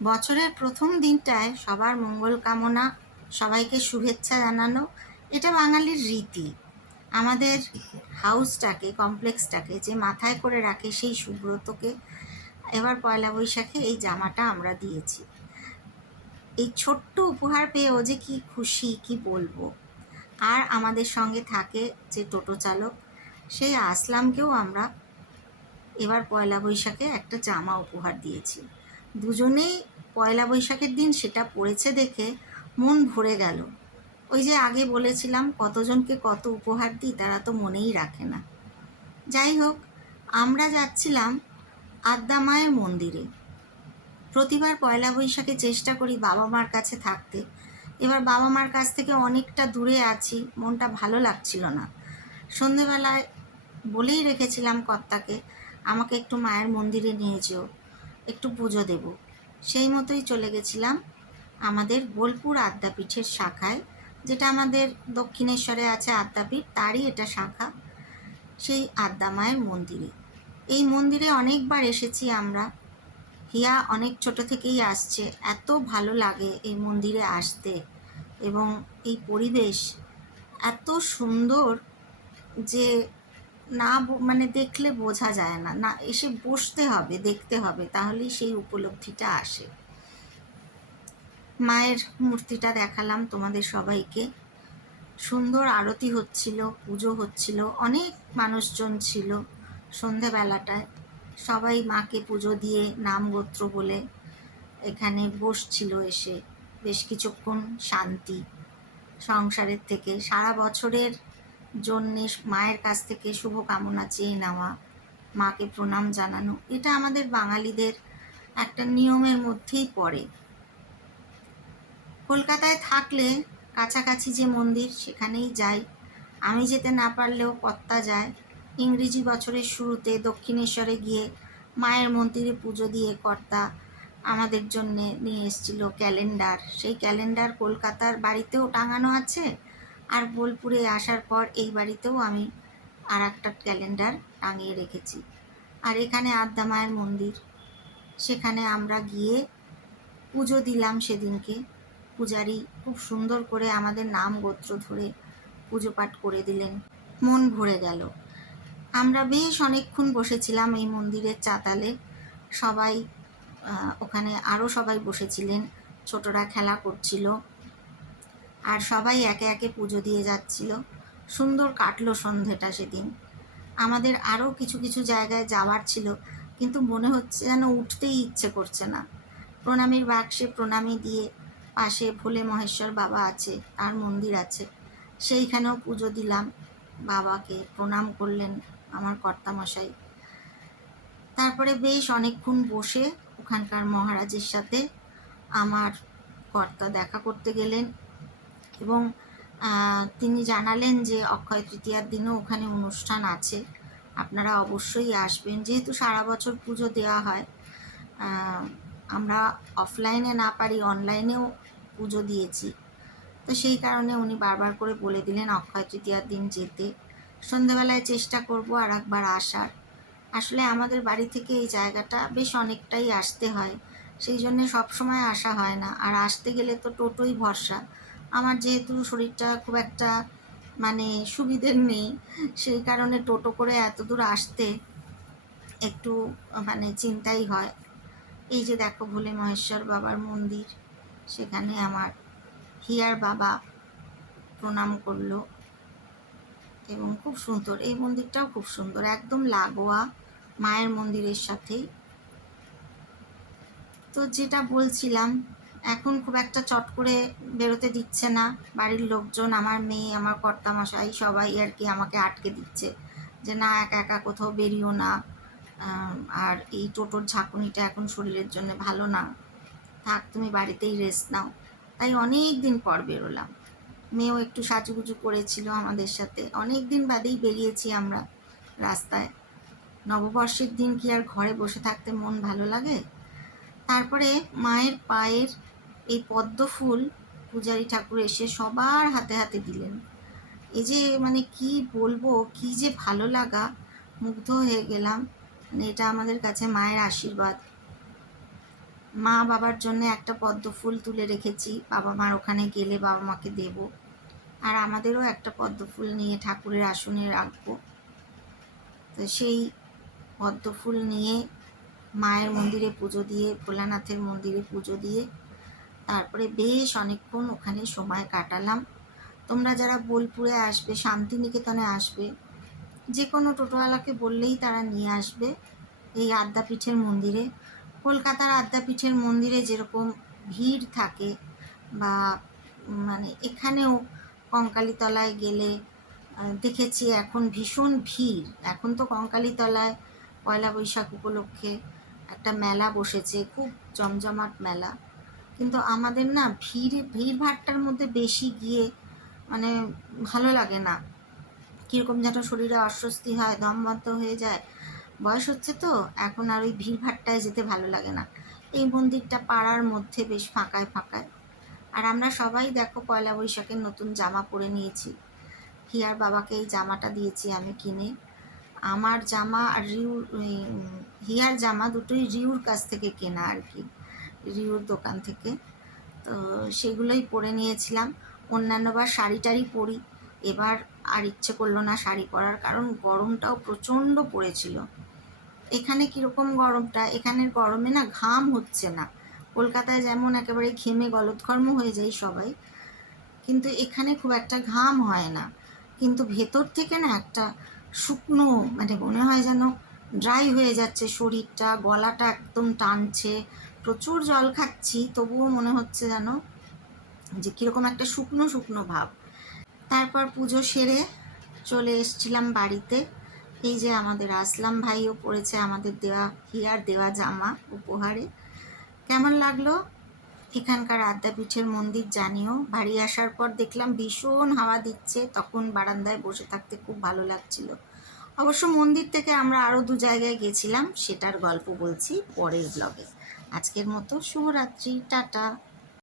বছরের প্রথম দিনটায় সবার মঙ্গল কামনা, সবাইকে শুভেচ্ছা জানানো, এটা বাঙালির রীতি। আমাদের হাউসটাকে, কমপ্লেক্সটাকে যে মাথায় করে রাখে সেই সুব্রতকে এবার পয়লা বৈশাখে এই জামাটা আমরা দিয়েছি। এই ছোট্ট উপহার পেয়ে ও যে কি খুশি কি বলবো। আর আমাদের সঙ্গে থাকে যে টোটো চালক, সেই আসলামকেও আমরা এবার পয়লা বৈশাখে একটা জামা উপহার দিয়েছি। দুজনেই পয়লা বৈশাখের দিন সেটা পড়েছে দেখে মন ভরে গেল। ওই যে আগে বলেছিলাম কতজনকে কত উপহার দিই, তারা তো মনেই রাখে না। যাই হোক, আমরা যাচ্ছিলাম আদ্যা মায়ের মন্দিরে। প্রতিবার পয়লা বৈশাখে চেষ্টা করি বাবা মার কাছে থাকতে। এবার বাবা মার কাছ থেকে অনেকটা দূরে আছি, মনটা ভালো লাগছিল না। সন্ধেবেলায় বলেই রেখেছিলাম কর্তাকে, আমাকে একটু মায়ের মন্দিরে নিয়ে যেও, একটু পুজো দেব। সেই মতোই চলে গেছিলাম আমাদের বোলপুর আদ্যাপীঠের শাখায়, যেটা আমাদের দক্ষিণেশ্বরে আছে আদ্যাপীঠ, তারই এটা শাখা, সেই আদ্যা মায়ের মন্দিরে। এই মন্দিরে অনেকবার এসেছি আমরা। হিয়া অনেক ছোট থেকেই আসছে, এত ভালো লাগে এই মন্দিরে আসতে, এবং এই পরিবেশ এত সুন্দর যে না মানে দেখলে বোঝা যায় না, না এসে বসতে হবে, দেখতে হবে, তাহলেই সেই উপলব্ধিটা আসে। মায়ের মূর্তিটা দেখালাম তোমাদের সবাইকে। সুন্দর আরতি হচ্ছিল, পুজো হচ্ছিল, অনেক মানুষজন ছিল সন্ধেবেলাটায়। সবাই মাকে পুজো দিয়ে নাম গোত্র বলে এখানে বসছিল এসে বেশ কিছুক্ষণ শান্তি সংসারের থেকে, সারা বছরের জন্যে মায়ের কাছ থেকে শুভকামনা চেয়ে নেওয়া, মাকে প্রণাম জানানো, এটা আমাদের বাঙালিদের একটা নিয়মের মধ্যেই পড়ে। কলকাতায় থাকলে কাছাকাছি যে মন্দির সেখানেই যাই। আমি যেতে না পারলেও কর্তা যায়। ইংরেজি বছরের শুরুতে দক্ষিণেশ্বরে গিয়ে মায়ের মন্দিরে পুজো দিয়ে কর্তা আমাদের জন্যে নিয়ে এসেছিল ক্যালেন্ডার। সেই ক্যালেন্ডার কলকাতার বাড়িতেও টাঙানো আছে, আর বোলপুরে আসার পর এই বাড়িতেও আমি আর একটা ক্যালেন্ডার টাঙিয়ে রেখেছি। আর এখানে আদ্যা মায়ের মন্দির, সেখানে আমরা গিয়ে পুজো দিলাম সেদিনকে। পূজারি খুব সুন্দর করে আমাদের নাম গোত্র ধরে পুজো পাঠ করে দিলেন, মন ভরে গেল। আমরা বেশ অনেকক্ষণ বসেছিলাম এই মন্দিরের চাতালে। সবাই ওখানে আরও সবাই বসেছিলেন, ছোটরা খেলা করছিল, আর সবাই একে একে পুজো দিয়ে যাচ্ছিল। সুন্দর কাটলো সন্ধেটা সেদিন। আমাদের আরও কিছু কিছু জায়গায় যাওয়ার ছিল, কিন্তু মনে হচ্ছে যেন উঠতেই ইচ্ছে করছে না। প্রণামীর বাক্সে প্রণামী দিয়ে পাশে ভোলে মহেশ্বর বাবা আছে, তার মন্দির আছে, সেইখানেও পুজো দিলাম। বাবাকে প্রণাম করলেন আমার কর্তামশাই। তারপরে বেশ অনেকক্ষণ বসে ওখানকার মহারাজের সাথে আমার কর্তা দেখা করতে গেলেন, এবং তিনি জানালেন যে অক্ষয় তৃতীয়ার দিনও ওখানে অনুষ্ঠান আছে, আপনারা অবশ্যই আসবেন। যেহেতু সারা বছর পুজো দেওয়া হয়, আমরা অফলাইনে না পারি অনলাইনেও পুজো দিয়েছি, তো সেই কারণে উনি বারবার করে বলে দিলেন অক্ষয় তৃতীয়ার দিন যেতে। সন্ধেবেলায় চেষ্টা করব আর একবার আসার। আসলে আমাদের বাড়ি থেকে এই জায়গাটা বেশ অনেকটাই আসতে হয়, সেই জন্যে সবসময় আসা হয় না, আর আসতে গেলে তো টোটোই ভরসা। আমার যেহেতু শরীরটা খুব একটা মানে সুবিধের নেই, সেই কারণে টোটো করে এত দূর আসতে একটু মানে চিন্তাই হয়। এই যে দেখো ভোলে মহেশ্বর বাবার মন্দির, সেখানে আমার হিয়ার বাবা প্রণাম করলো, এবং খুব সুন্দর এই মন্দিরটাও, খুব সুন্দর, একদম লাগোয়া মায়ের মন্দিরের সাথেই। তো যেটা বলছিলাম, এখন খুব একটা চট করে বেরোতে দিচ্ছে না বাড়ির লোকজন, আমার মেয়ে, আমার কর্তামশাই, সবাই আর কি আমাকে আটকে দিচ্ছে যে না একা একা কোথাও বেরিও না, আর এই টোটোর ঝাঁকুনিটা এখন শরীরের জন্য ভালো না, থাক তুমি বাড়িতেই রেস্ট নাও। তাই অনেক দিন পর বেরোলাম। মেয়েও একটু সাজুগুজু করেছিল আমাদের সাথে, অনেক দিন বাদেই বেরিয়েছি আমরা রাস্তায়। নববর্ষের দিন কি আর ঘরে বসে থাকতে মন ভালো লাগে? তারপরে মায়ের পায়ের এই পদ্ম ফুল পূজারী ঠাকুর এসে সবার হাতে হাতে দিলেন। এই যে মানে কি বলবো, কি যে ভালো লাগা, মুগ্ধ হয়ে গেলাম। মানে এটা আমাদের কাছে মায়ের আশীর্বাদ। মা বাবার জন্য একটা পদ্ম ফুল তুলে রেখেছি, বাবা মার ওখানে গেলে বাবা মাকে দেব। আর আমাদেরও একটা পদ্ম ফুল নিয়ে ঠাকুরের আসনে রাখবো। তো সেই পদ্ম ফুল নিয়ে মায়ের মন্দিরে পুজো দিয়ে, ভোলানাথের মন্দিরে পুজো দিয়ে তারপরে বেশ অনেকক্ষণ ওখানে সময় কাটালাম। তোমরা যারা বোলপুরে আসবে, শান্তিনিকেতনে আসবে, যে কোনো টোটোওয়ালাকে বললেই তারা নিয়ে আসবে এই আদ্যাপীঠের মন্দিরে। কলকাতার আদ্যাপীঠের মন্দিরে যেরকম ভিড় থাকে, বা মানে এখানেও কঙ্কালীতলায় গেলে দেখেছি এখন ভীষণ ভিড়। এখন তো কঙ্কালীতলায় পয়লা বৈশাখ উপলক্ষে একটা মেলা বসেছে, খুব জমজমাট মেলা। কিন্তু আমাদের না ভিড়ভাট্টার মধ্যে বেশি গিয়ে মানে ভালো লাগে না, কীরকম যেন শরীরে অস্বস্তি হয়, দম বন্ধ হয়ে যায়। বয়স হচ্ছে তো এখন আর ওই ভিড়ভাট্টায় যেতে ভালো লাগে না। এই মন্দিরটা পাড়ার মধ্যে বেশ ফাঁকায় ফাঁকায়। আর আমরা সবাই দেখো পয়লা বৈশাখের নতুন জামা পরে নিয়েছি। হিয়ার বাবাকে এই জামাটা দিয়েছি আমি কিনে। আমার জামা আর হিয়ার জামা দুটোই রিউর কাছ থেকে কেনা আর কি, রিউর দোকান থেকে। তো সেগুলোই পরে নিয়েছিলাম। অন্যান্যবার শাড়ি টাড়ি পরি, এবার আর ইচ্ছে করলো না শাড়ি পরার, কারণ গরমটাও প্রচণ্ড পড়েছিল। এখানে কীরকম গরমটা, এখানের গরমে না ঘাম হচ্ছে না। কলকাতায় যেমন একেবারে ঘেমে গলদঘর্ম হয়ে যায় সবাই, কিন্তু এখানে খুব একটা ঘাম হয় না। কিন্তু ভেতর থেকে না একটা শুকনো, মানে মনে হয় যেন ড্রাই হয়ে যাচ্ছে শরীরটা, গলাটা একদম টানছে। প্রচুর জল খাচ্ছি, তবুও মনে হচ্ছে যেন যে কীরকম একটা শুকনো শুকনো ভাব। তারপর পুজো সেরে চলে এসছিলাম বাড়িতে। এই যে আমাদের আসলাম ভাইও পড়েছে আমাদের দেওয়া, হিয়ার দেওয়া জামা উপহারে। কেমন লাগলো এখানকার আদ্যাপীঠের মন্দির জানিও। বাড়ি আসার পর দেখলাম ভীষণ হাওয়া দিচ্ছে, তখন বারান্দায় বসে থাকতে খুব ভালো লাগছিল। অবশ্য মন্দির থেকে আমরা আরও 2 জায়গায় গেছিলাম, সেটার গল্প বলছি পরের ব্লগে। আজকের মতো শুভরাত্রি, টাটা।